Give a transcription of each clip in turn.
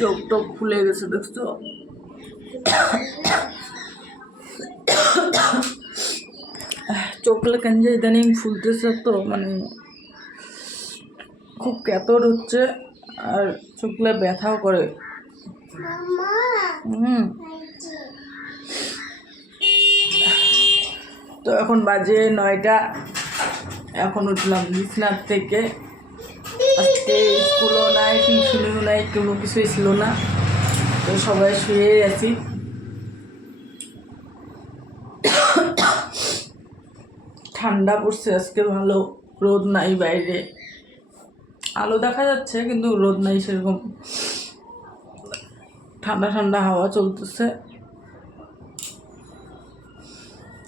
চোখ টোক ফুলে গেছে দেখছো। চোখগুলো কেন যে ইদানিং ফুলতেছে, তো মানে খুব ক্যাতর হচ্ছে আর চোখগুলো ব্যথাও করে। তো এখন বাজে 9টা, এখন উঠলাম বিছনার থেকে। আজকে স্কুলও নাই, টিউশনিও নাই, কোনো কিছুই ছিল না, তো সবাই শুয়ে আছি। ঠান্ডা পড়ছে আজকে ভালো, রোদ নাই, বাইরে আলো দেখা যাচ্ছে কিন্তু রোদ নাই সেরকম, ঠান্ডা ঠান্ডা হাওয়া চলতেছে।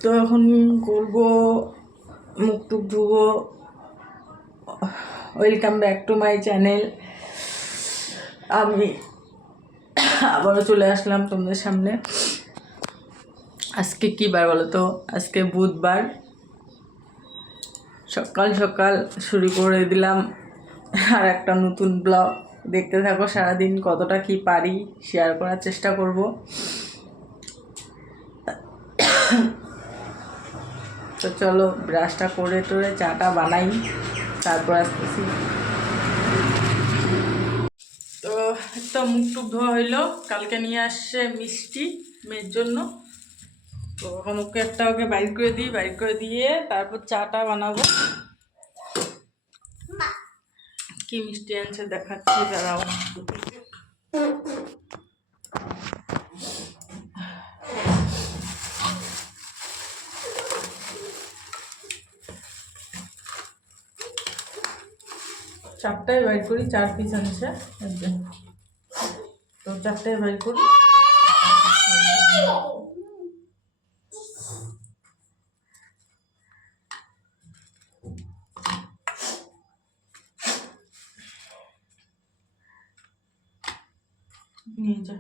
তো এখন করবো মুখ টুক ধুবো। Welcome back to my channel. আমি আবারও চলে আসলাম তোমাদের সামনে। আজকে কী বার বলো তো? আজকে বুধবার। সকাল সকাল শুরু করে দিলাম আর একটা নতুন ব্লগ। দেখতে থাকো, সারাদিন কতটা কি পারি শেয়ার করার চেষ্টা করব। তো চলো ব্রাশটা করে টোরে চাটা বানাই, তারপর আসতেছি। তো একটা মুখ টুক ধোয়া হইলো, কালকে নিয়ে আসছে মিষ্টি মেয়ের জন্য। তো এখন ওকে বাইর করে দিই, বাইর করে দিয়ে তারপর চাটা বানাবো। কি মিষ্টি আনছে দেখাচ্ছি, দাঁড়াও। চারটায় বাইর করি, 4 পিস আনছে, তো 4টায় বাইর করি। নিয়ে যা,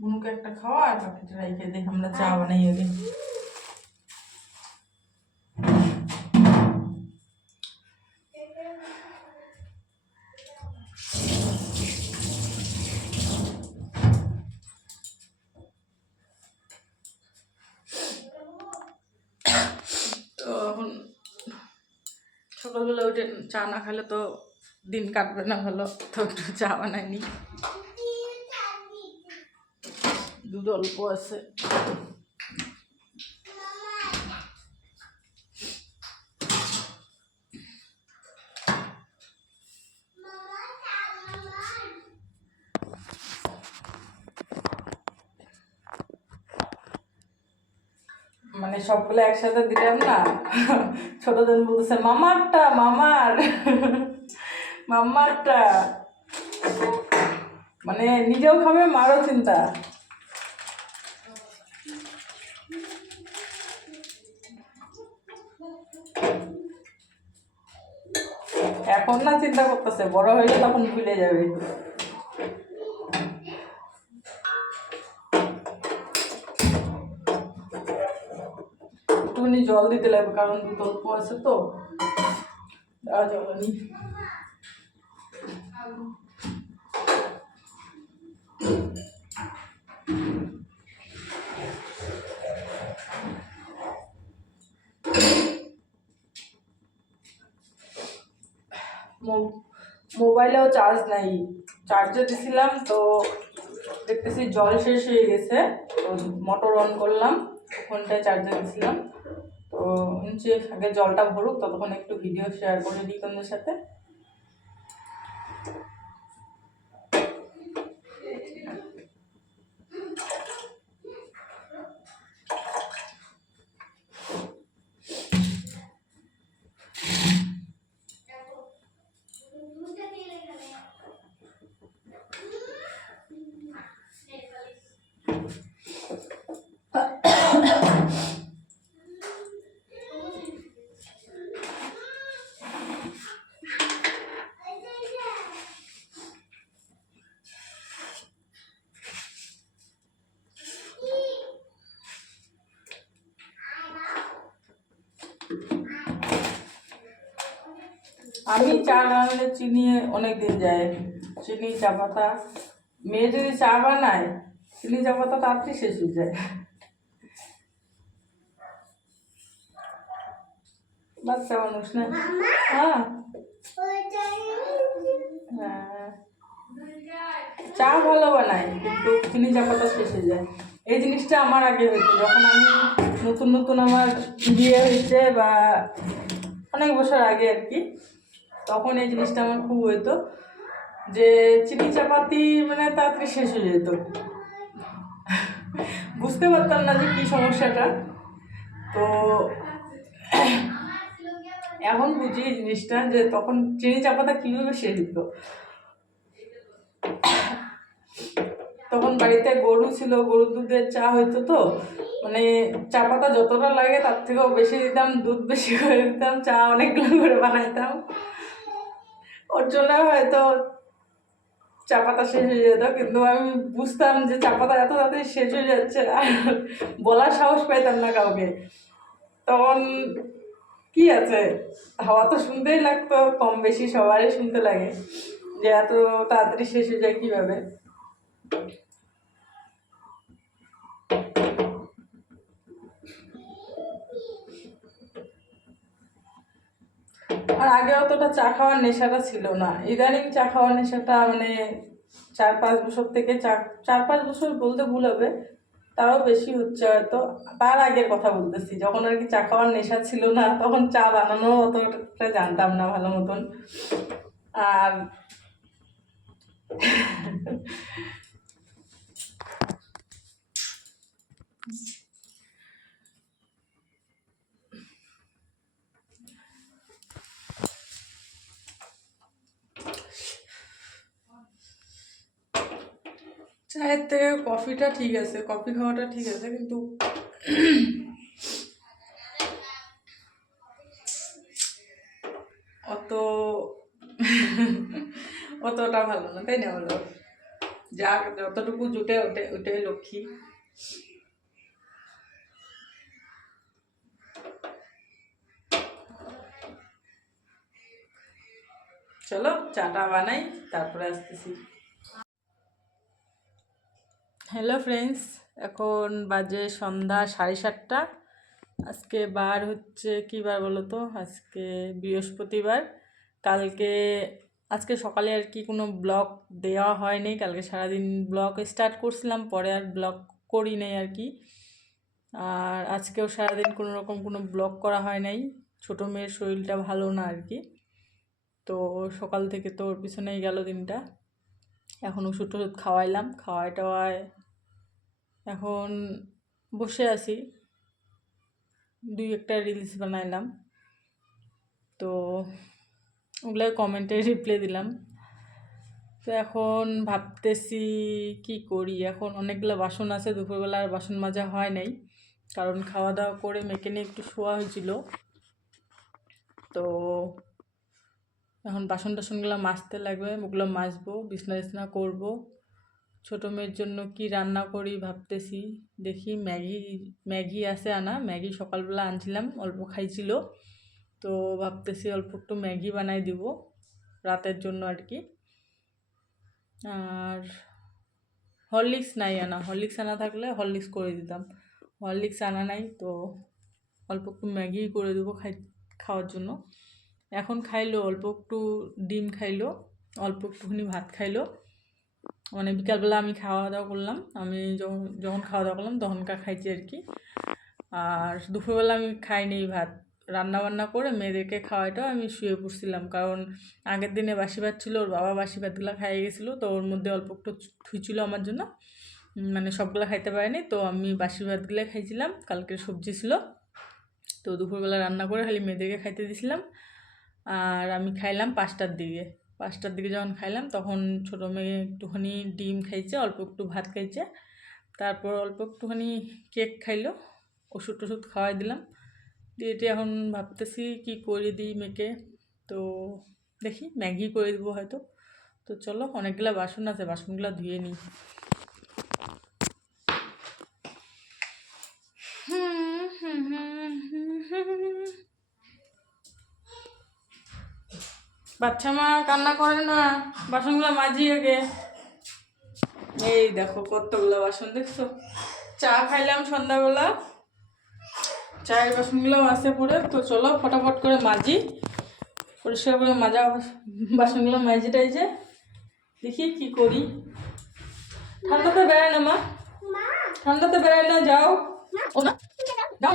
বুনুকে একটা খাওয়া আর বাকিটা রাইখে দে, আমরা চা বানাই আগে। তো এখন সকালবেলা উঠে চা না খেলে তো দিন কাটবে না ভালো, তো একটু চা বানাইনি। দুধ অল্প আছে। মানে সবগুলো একসাথে দিলাম না, ছোটজন বলতেছে মামারটা, মামার মামারটা, মানে নিজেও খাবে মারও চিন্তা। এখন না চিন্তা করতেছে, বড় হইলে তখন ভুলে যাবে। একটুখানি জল দিতে লাগবে, কারণ দুধ অল্প আছে তো, জল নি। মোবাইলেও চার্জ নাই, চার্জে দিছিলাম তো দেখতেছি জল শেষ হয়ে গেছে, তো মোটর অন করলাম, ফোনটায় চার্জে দিছিলাম। তো নিচে আগে জলটা ভরুক, ততক্ষণ একটু ভিডিও শেয়ার করে দিই তোমাদের সাথে। আমি চা বানালে চিনি অনেক দিন যায়, চিনি, চা পাতা মেয়ে যদি চা বানায় চিনি চা পাতা তাড়াতাড়ি শেষ হয়ে যায়। বাচ্চা মানুষ না। হ্যাঁ হ্যাঁ, চা ভালো বানায় কিন্তু চিনি চা পাতা শেষ হয়ে যায়। এই জিনিসটা আমার আগে হতো, যখন আমি নতুন নতুন আমার বিয়ে হয়েছে বা অনেক বছর আগে আর কি, তখন এই জিনিসটা আমার খুব হতো যে চিনি চাপাতি মানে তাড়াতাড়ি শেষ হয়ে যেত। বুঝতে পারতাম না যে কী সমস্যাটা। তো এখন বুঝি এই জিনিসটা যে তখন চিনি চাপাতা কীভাবে শেষ হতো। তখন বাড়িতে গরু ছিল, গরুর দুধের চা হইতো, তো মানে চা পাতা যতটা লাগে তার থেকেও বেশি দিতাম, দুধ বেশি করে দিতাম, চা অনেকগুলো করে বানাইতাম। ওর জন্য হয়তো চা পাতা শেষ হয়ে যেত, কিন্তু আমি বুঝতাম যে চা পাতা এত তাড়াতাড়ি শেষ হয়ে যাচ্ছে আর বলার সাহস পাইতাম না কাউকে। তখন কি আছে, হাওয়া তো শুনতেই লাগতো, কম বেশি সবারই শুনতে লাগে যে এত তাড়াতাড়ি শেষ হয়ে যায় কীভাবে। আর আগে অতটা চা খাওয়ার নেশাটা ছিল না, ইদানিং চা খাওয়ার নেশাটা মানে 4-5 বছর থেকে 4-5 বছর বলতে ভুল হবে, তারও বেশি হচ্ছে হয়তো। তার আগের কথা বলতেছি, যখন আর কি চা খাওয়ার নেশা ছিল না, তখন চা বানানো অতটা জানতাম না ভালো মতন। আর চায়ের থেকে কফিটা ঠিক আছে, কফি খাওয়াটা ঠিক আছে, কিন্তু অত অতটা ভালো না, তাই না বলো? যা যতটুকু জুটে ওঠে ওইটাই লক্ষ্মী। চলো চাটা বানাই, তারপরে আসতেছি। হ্যালো ফ্রেন্ডস, এখন বাজে সন্ধ্যা 7:30। আজকে বার হচ্ছে কী বার বলো তো? আজকে বৃহস্পতিবার। আজকে সকালে আর কি কোনো ব্লগ দেওয়া হয়নি, কালকে সারাদিন ব্লগ স্টার্ট করছিলাম, পরে আর ব্লগ করি নাই আর কি। আর আজকেও সারাদিন কোনো রকম কোনো ব্লগ করা হয় নাই, ছোটো মেয়ের শরীরটা ভালো না আর কি। তো সকাল থেকে তো ওর পিছনেই গেল দিনটা। এখন ওষুধ টষুধ খাওয়াইলাম, টাওয়ায় এখন বসে আছি, 2-একটা রিলস বানাইলাম, তো ওগুলোর কমেন্টে রিপ্লাই দিলাম। তো এখন ভাবতেছি কি করি, এখন অনেকগুলো বাসন আছে, দুপুরবেলা আর বাসন মাজা হয় নাই, কারণ খাওয়া দাওয়া করে মেখে নিয়ে একটু শোয়া হয়েছিল। তো এখন বাসন টাসনগুলো মাজতে লাগবে, ওগুলো মাজবো, বিছনা টিছনা করবো। ছোটো মেয়ের জন্য কি রান্না করি ভাবতেছি, দেখি ম্যাগি আছে আনা, ম্যাগি সকালবেলা আনছিলাম, অল্প খাইছিল, তো ভাবতেছি অল্প একটু ম্যাগি বানাই দিব রাতের জন্য আর কি। আর হরলিক্স নাই আনা, হরলিক্স আনা থাকলে হরলিক্স করে দিতাম, হরলিক্স আনা নাই, তো অল্প একটু ম্যাগি করে দেবো খাওয়ার জন্য। এখন খাইলো অল্প একটু ডিম খাইলো, অল্প একটুখানি ভাত খাইলো, মানে বিকালবেলা আমি খাওয়া দাওয়া করলাম, আমি যখন খাওয়া দাওয়া করলাম তখনকার খাইছি আর কি। আর দুপুরবেলা আমি খাইনি ভাত, রান্না বান্না করে মেয়েদেরকে খাওয়াইটাও আমি শুয়ে পড়ছিলাম, কারণ আগের দিনে বাসি ভাত ছিল, ওর বাবা বাসি ভাতগুলো খাইয়ে গেছিলো, তো ওর মধ্যে অল্প একটু থুইছিল আমার জন্য, মানে সবগুলো খাইতে পারিনি, তো আমি বাসি ভাতগুলো খাইছিলাম, কালকের সবজি ছিল, তো দুপুরবেলা রান্না করে খালি মেয়েদেরকে খাইতে দিয়েছিলাম। আর আমি খাইলাম 5টার দিকে যখন খাইলাম, তখন ছোটো মেয়ে একটুখানি ডিম খাইছে, অল্প একটু ভাত খাইছে, তারপর অল্প একটুখানি কেক খাইলো, ওষুধ টষুধ খাওয়াই দিলাম দিয়ে। এটি এখন ভাবতেছি কি করে দিই মেয়েকে, তো দেখি ম্যাগি করে দেবো হয়তো। তো চলো, অনেকগুলো বাসন আছে, বাসনগুলো ধুয়ে নিই। বাচ্চা মা কান্না করে না, বাসনগুলো মাজি আগে। এই দেখো কতগুলো বাসন দেখছো। চা খাইলাম সন্ধ্যাবেলা, চায়ের বাসনগুলো আছে পরে। তো চলো ফটাফট করে মাজি, পরিষ্কার করে মাজা বাসনগুলো মাজি টাইজে দেখি কি করি। ঠান্ডাতে বেড়ায় না মা, ঠান্ডাতে বেড়ায় না, যাও। ও না যাও,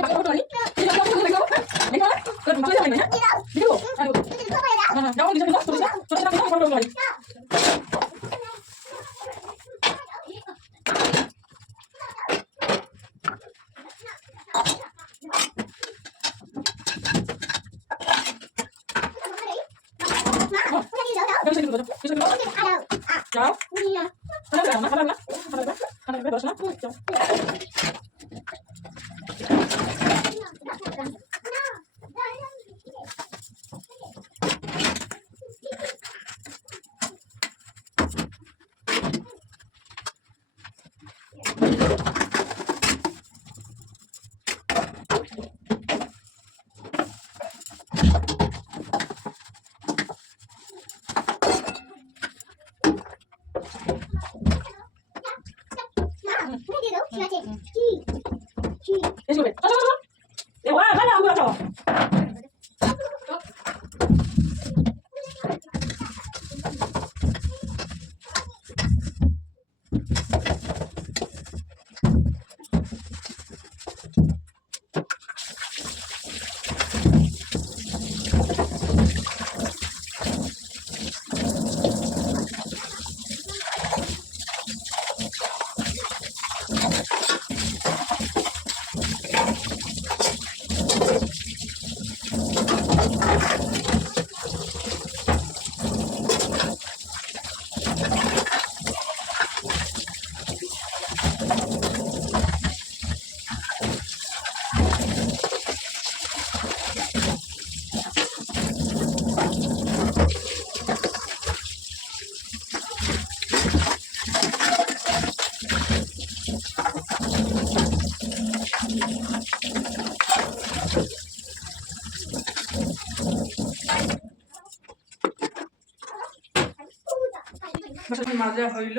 মাজা হইল।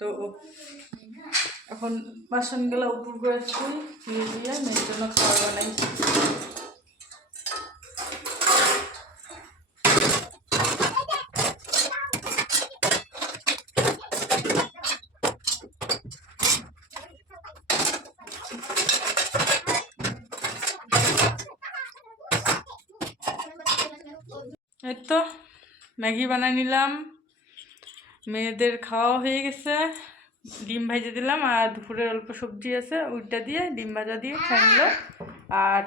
তো এখন বাসনগুলো উপর করে শুই, ধুয়ে দিয়ে মেয়ের জন্য খাবার বানাই। এই তো ম্যাগি বানাই নিলাম, মেয়েদের খাওয়া হয়ে গেছে। ডিম ভাজে দিলাম, আর দুপুরের অল্প সবজি আছে ওইটা দিয়ে ডিম ভাজা দিয়ে খাই নিল। আর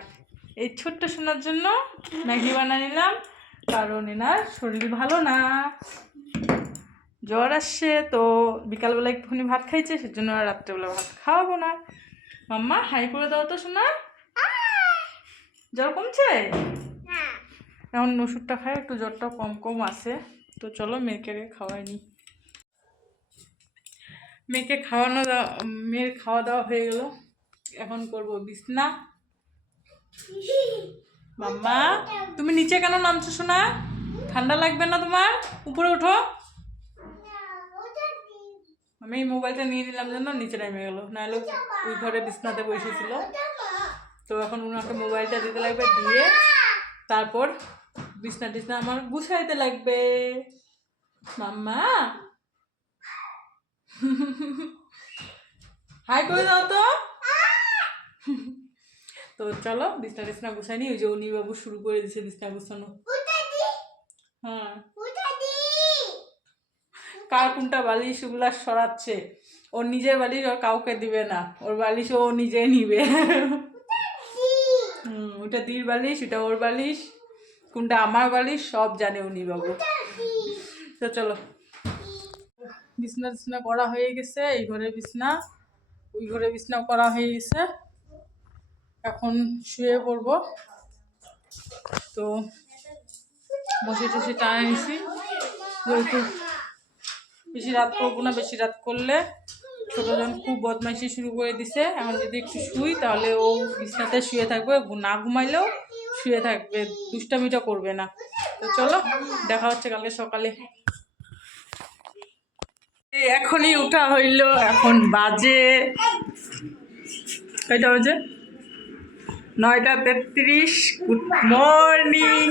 এই ছোট্ট সোনার জন্য ম্যাগি বানিয়ে নিলাম, কারণ এনার শরীর ভালো না, জ্বর আসছে। তো বিকালবেলা একটুখানি ভাত খাইছে, সেজন্য আর রাত্রেবেলা ভাত খাওয়াবো না। মাম্মা হাই করে দাও তো সোনা, জ্বর কমছে? এখন ওষুধটা খাই, একটু জ্বরটা কম কম আছে। তো চলো মেয়েকে খাওয়াই নি। মেয়েকে মেয়ের খাওয়া দাওয়া হয়ে গেল, এখন করব বিছনা। মাম্মা তুমি নিচে কেন নামছো সোনা? ঠান্ডা লাগবে না তোমার? উপরে ওঠো। আমি মোবাইলটা নিয়ে নিলাম জন্য নিচে নেমে গেলো, নাহলে ওই ঘরে বিছনাতে বসেছিল। তো এখন ওনাকে মোবাইলটা দিতে লাগবে, দিয়ে তারপর বিছনা টিছনা আমার গুছাইতে লাগবে। মাম্মা হাই করে দাও তো। তো চলো বিছনা টিছনা গুছাই নি। ওই যে উনি বাবু শুরু করে দিয়েছে বিছনা গুছানো। হ্যাঁ, কার কোনটা বালিশ ওগুলা সরাচ্ছে। ওর নিজের বালিশ ওর কাউকে দিবে না, ওর বালিশ ও নিজে নিবে। ওটা দির বালিশ, ওটা ওর বালিশ, কোনটা আমার বালিশ সব জানে উনি বাবু। তো চলো বিছনা টিছনা করা হয়ে গেছে, এই ঘরে বিছনা, ওই ঘরে বিছনা করা হয়ে গেছে। এখন শুয়ে পড়বো। তো বসে টসে টানে নিছি, যেহেতু বেশি রাত করবো না, বেশি রাত করলে ছোটজন খুব বদমাইশি শুরু করে দিছে। এখন যদি একটু শুই তাহলে ও বিছনাতে শুয়ে থাকবে, না ঘুমাইলেও শুয়ে থাকবে, দুষ্টামিটা করবে না। তো চলো দেখা হচ্ছে কালকে সকালে। এখনই উঠা হইল, এখন বাজে কয়টা বাজে 9:33। Good morning.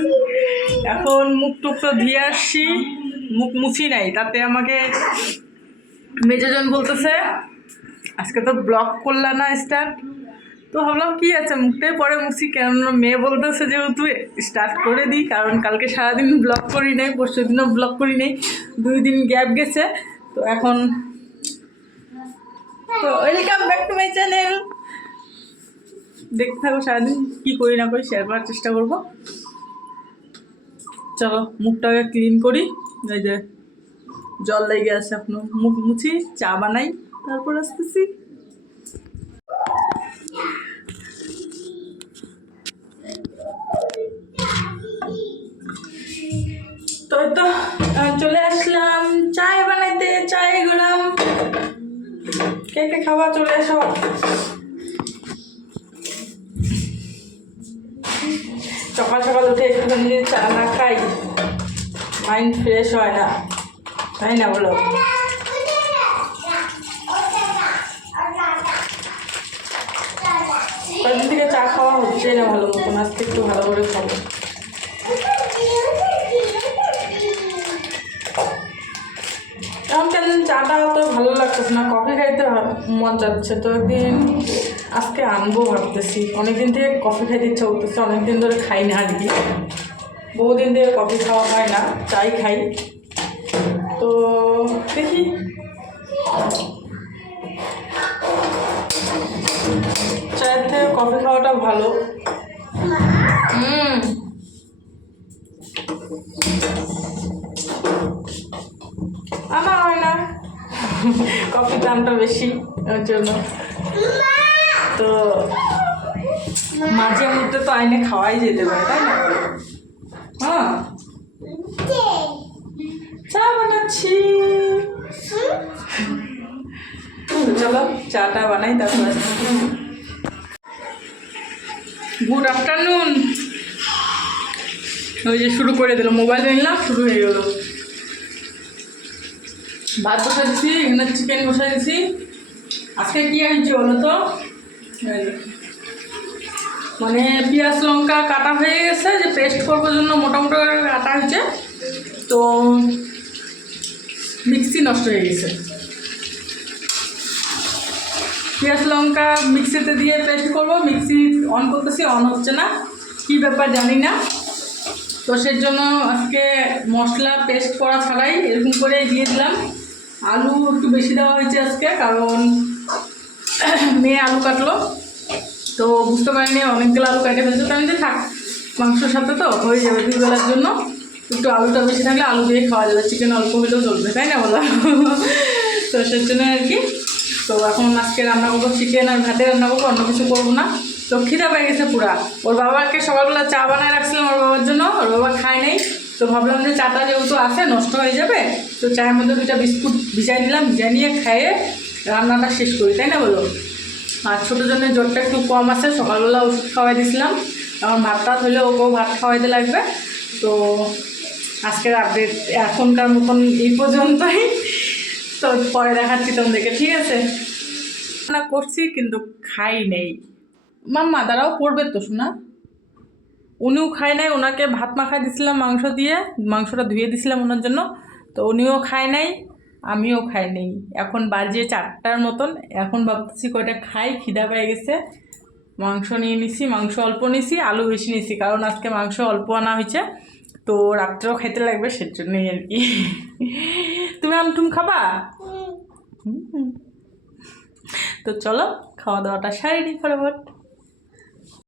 এখন মুখ টুক তো ধুয়ে আসছি, মুখ মুছি নাই, তাতে আমাকে মেজজন বলতেছে আজকে তো ব্লগ করলা না স্টার্ট। তো ভাবলাম কি আছে মুখটাই পরে মুছি, কেননা মেয়ে বলতেছে যেহেতু স্টার্ট করে দিই, কারণ কালকে সারাদিন ব্লগ করি নাই, পরশু দিনও ব্লগ করি নাই, 2 দিন গ্যাপ গেছে। তো এখন তো welcome back to my channel. দেখতে থাকো, সারাদিন কী করি না করি শেয়ার করার চেষ্টা করবো। চলো মুখটাকে ক্লিন করি, এই যে জল লেগে আছে, আপনার মুখ মুছি, চা বানাই, তারপর আসতেছি। তো চলে আসলাম চায় বানাইতে, চায় গেলাম। কে কে খাওয়া চলে এসো। সকাল সকাল উঠে একটুখানি যদি চা না খাই মাইন্ড ফ্রেশ হয় না, তাই না বলো? কয়েকদিন থেকে চা খাওয়া হচ্ছে না ভালো মতন, আজকে একটু ভালো করে খাবো। এখন কেন চাটা তো ভালো লাগতেছে না, কফি খাইতে মন যাচ্ছে। তো একদিন আজকে আনবো ভাবতেছি, অনেকদিন থেকে কফি খাইতে ইচ্ছা করতেছে, অনেকদিন ধরে খাই না আর কি, বহুদিন থেকে কফি খাওয়া হয় না, চাই খাই। তো দেখি চায়ের থেকে কফি খাওয়াটা ভালো। আমার হয় না, কফির দামটা বেশি ওর জন্য। তো মাঝে মধ্যে তো আইনে খাওয়াই যেতে পারে, তাই না? হ্যাঁ, চা বানাচ্ছি, চলো চাটা বানাই তারপর। Good afternoon. ওই যে শুরু করে দিল, মোবাইল নিলাম, শুরু হয়ে গেল। ভাত বসা দিছি, এখানে চিকেন বসা দিছি। আজকে কি হয়েছে বলো তো, মানে পেঁয়াজ লঙ্কা কাটা হয়ে গেছে, যে পেস্ট করবার জন্য মোটামুটি কাটা হয়েছে, তো মিক্সি নষ্ট হয়ে গেছে। পেঁয়াজ লঙ্কা মিক্সিতে দিয়ে পেস্ট করবো, মিক্সি অন করতেছি, অন হচ্ছে না, কী ব্যাপার জানি না। তো সেই জন্য আজকে মশলা পেস্ট করা ছাড়াই এরকম করে দিয়ে দিলাম। আলু একটু বেশি দেওয়া হয়েছে আজকে, কারণ মেয়ে আলু কাটলো, তো বুঝতে পারিনি অনেকগুলো আলু কাটে ফেলছে। তো আমি যে থাক, মাংসের সাথে তো হয়ে যাবে 2 বেলার জন্য, একটু আলুটা বেশি থাকলে আলু দিয়ে খাওয়া যাবে, চিকেন অল্প হলেও চলবে, তাই না বলো? তো সেই জন্য আর কি। তো এখন আজকে রান্না করবো চিকেন আর ভাতে রান্না করবো, অন্য কিছু করবো না। তো খিদা পেয়ে গেছে পুরা। ওর বাবাকে সকালবেলা চা বানায় রাখছিলাম ওর বাবার জন্য, ওর বাবা খায় নাই। তো ভাবলাম যে চাটা যেহেতু আছে নষ্ট হয়ে যাবে, তো চায়ের মধ্যে 2টা বিস্কুট ভিজাই নিলাম, ভিজাই নিয়ে খাইয়ে রান্নাটা শেষ করি, তাই না বলো? আর ছোটো জনের জ্বরটা একটু কম আছে, সকালবেলা ওষুধ খাওয়াই দিয়েছিলাম, আমার ভাত টাত হলে ওকেও ভাত খাওয়াইতে লাগবে। তো আজকের আপডেট এখনকার মতন এই পর্যন্তই। তো পরে দেখাচ্ছি তোমাদেরকে, ঠিক আছে? না করছি কিন্তু খাই নেই। মাম্মা দাঁড়াও, পড়বে তো শোনা। উনিও খায় নাই, ওনাকে ভাত মাখাই দিছিলাম মাংস দিয়ে, মাংসটা ধুয়ে দিছিলাম ওনার জন্য, তো উনিও খায় নাই, আমিও খাই নেই। এখন বাজে 4টার মতন, এখন ভাবতেছি কয়টা খাই, খিদা পেয়ে গেছে। মাংস নিয়ে নিছি, মাংস অল্প নিছি, আলু বেশি নিছি, কারণ আজকে মাংস অল্প আনা হয়েছে, তো রাত্রেও খাইতে লাগবে, সেজন্যই আর কি। তুমি আমটুম খাবা? তো চলো খাওয়া দাওয়াটা সারি নি ফটাফট।